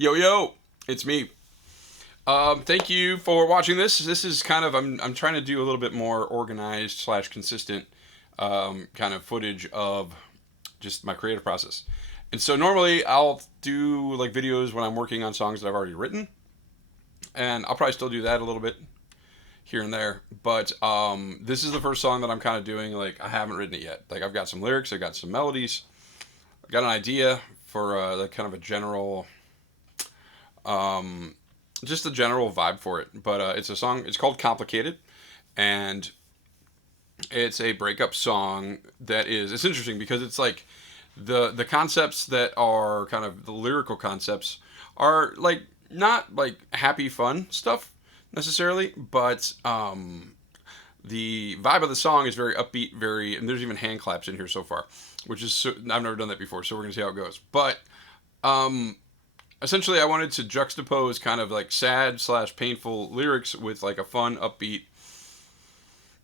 Yo, yo, it's me. Thank you for watching this. This is kind of, I'm trying to do a little bit more organized slash consistent kind of footage of just my creative process. And so normally I'll do like videos when I'm working on songs that I've already written. And I'll probably still do that a little bit here and there. But this is the first song that I'm kind of doing. Like, I haven't written it yet. Like, I've got some lyrics, I've got some melodies, I've got an idea for like kind of a general just a general vibe for it. But it's a song. It's called "Complicated," and it's a breakup song that is. It's interesting because it's like the concepts that are kind of the lyrical concepts are like not like happy fun stuff necessarily, but the vibe of the song is very upbeat, very, and there's even hand claps in here so far, which is I've never done that before, so we're gonna see how it goes. But um, essentially I wanted to juxtapose kind of like sad slash painful lyrics with like a fun upbeat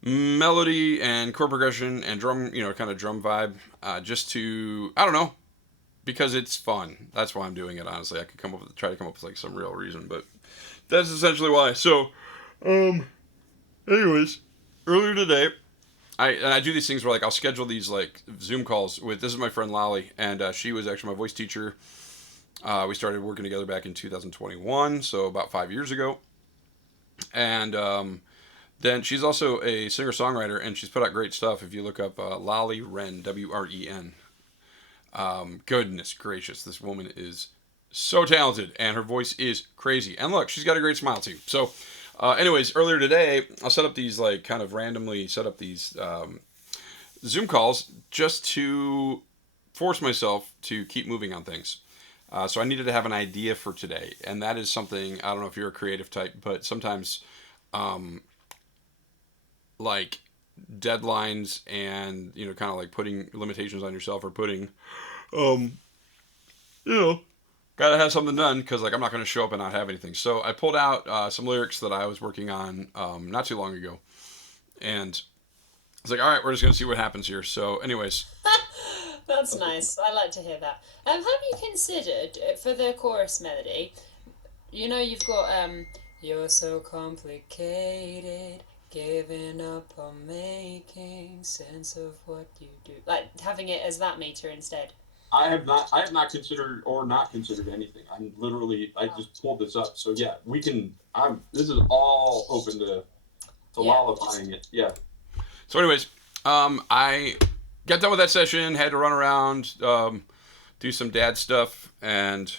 melody and chord progression and drum, kind of drum vibe, just to, I don't know, because it's fun. That's why I'm doing it. Honestly, I could try to come up with like some real reason, but that's essentially why. So anyways, earlier today, I do these things where like I'll schedule these like Zoom calls with, this is my friend Lolly, and she was actually my voice teacher. We started working together back in 2021, so about 5 years ago. And then she's also a singer-songwriter, and she's put out great stuff. If you look up Lolly Wren, Wren. Goodness gracious, this woman is so talented, and her voice is crazy. And look, she's got a great smile too. So anyways, earlier today, I'll set up these, like, kind of randomly set up these Zoom calls just to force myself to keep moving on things. So I needed to have an idea for today, and that is something, I don't know if you're a creative type, but sometimes like deadlines and, kind of like putting limitations on yourself, or putting, um, gotta have something done, because like I'm not going to show up and not have anything. So I pulled out some lyrics that I was working on not too long ago, and it's like, all right, we're just going to see what happens here. So anyways. That's nice. I like to hear that. Have you considered for the chorus melody? You've got "You're so complicated, giving up on making sense of what you do." Like having it as that meter instead. I have not considered or not considered anything. I Oh, just pulled this up. So yeah, we can. This is all open to yeah. Just lollifying it. Yeah. So, anyways, I got done with that session. Had to run around, do some dad stuff, and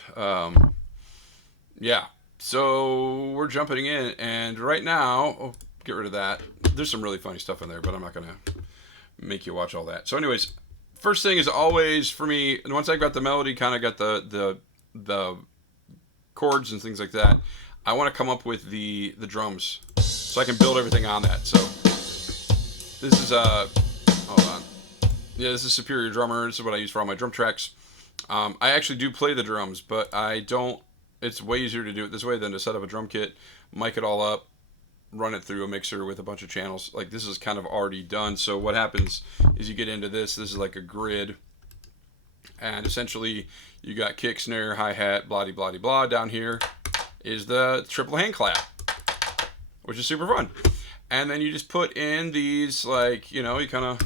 yeah. So we're jumping in, and right now, get rid of that. There's some really funny stuff in there, but I'm not gonna make you watch all that. So, anyways, first thing is always for me. And once I got the melody, kind of got the chords and things like that, I want to come up with the drums, so I can build everything on that. So this is hold on. Yeah, this is Superior Drummer. This is what I use for all my drum tracks. I actually do play the drums, but I don't. It's way easier to do it this way than to set up a drum kit, mic it all up, run it through a mixer with a bunch of channels. Like, this is kind of already done. So what happens is you get into this. This is like a grid, and essentially you got kick, snare, hi hat, blah blah blah blah. Down here is the triple hand clap, which is super fun. And then you just put in these, like, you kind of.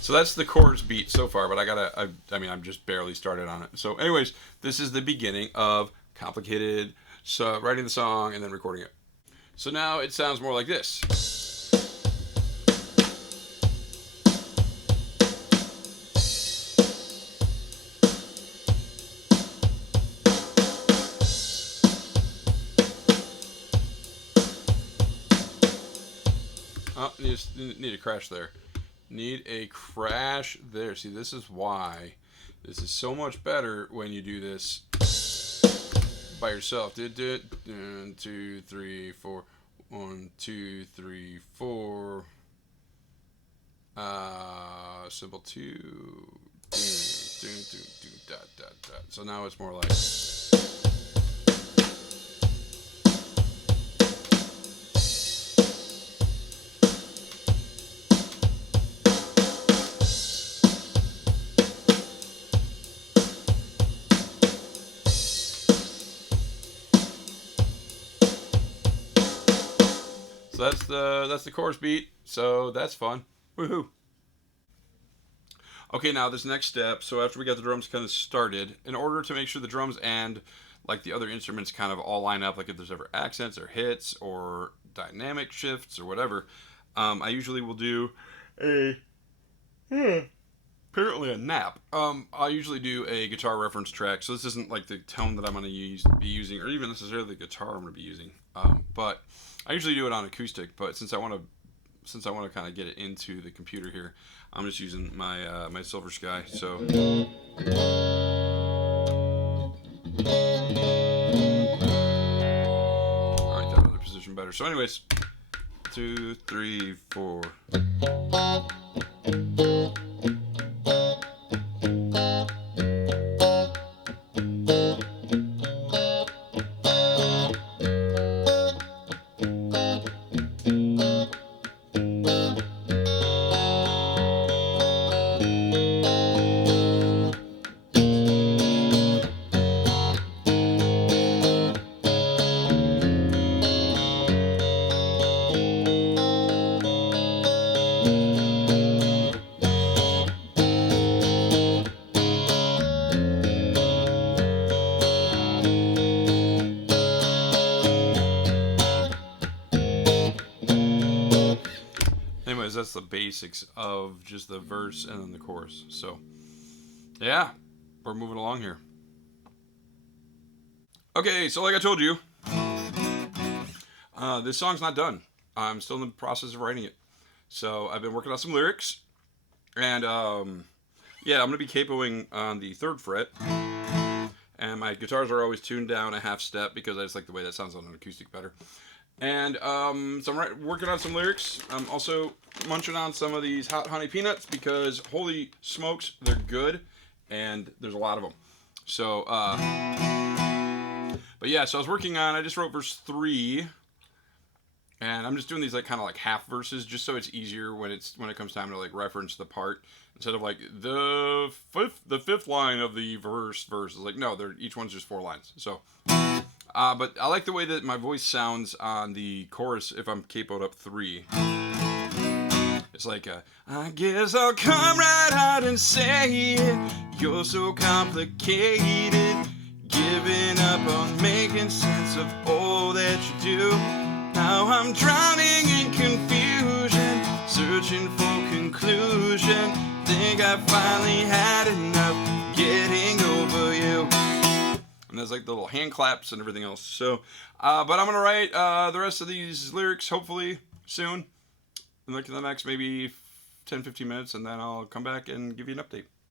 So that's the chorus beat so far, but I'm just barely started on it. So anyways, this is the beginning of Complicated, so writing the song and then recording it. So now it sounds more like this. Oh, need a crash there. Need a crash there. See, this is why this is so much better when you do this by yourself. Did it. 1, 2, 3, 4. 1, 2, 3, 4. Symbol 2. Dot, dot, dot. So now it's more like. So that's the chorus beat. So that's fun. Woohoo! Okay, now this next step. So after we got the drums kind of started, in order to make sure the drums and like the other instruments kind of all line up, like if there's ever accents or hits or dynamic shifts or whatever, I usually will do a apparently a nap. I usually do a guitar reference track, so this isn't like the tone that I'm going to be using, or even necessarily the guitar I'm going to be using. But I usually do it on acoustic. But since I want to kind of get it into the computer here, I'm just using my my Silver Sky. So I like that other position better. So, anyways, 2, 3, 4. Anyways, that's the basics of just the verse and then the chorus. So, yeah, we're moving along here. Okay, so like I told you, this song's not done. I'm still in the process of writing it. So I've been working on some lyrics, and yeah, I'm gonna be capoing on the 3rd fret, and my guitars are always tuned down a half step because I just like the way that sounds on an acoustic better. And so I'm working on some lyrics. I'm also munching on some of these hot honey peanuts because holy smokes, they're good, and there's a lot of them. So, but yeah, so I was working on. I just wrote verse 3, and I'm just doing these like kind of like half verses just so it's easier when it comes time to like reference the part instead of like the fifth line of the verse is like no, they're each one's just 4 lines. So. But I like the way that my voice sounds on the chorus if I'm capoed up 3. It's like, I guess I'll come right out and say it. You're so complicated. Giving up on making sense of all that you do. Now I'm drowning in confusion, searching for conclusion. Think I finally had enough getting over you. And there's like the little hand claps and everything else. So, but I'm gonna write the rest of these lyrics hopefully soon, in like the next maybe 10-15 minutes, and then I'll come back and give you an update.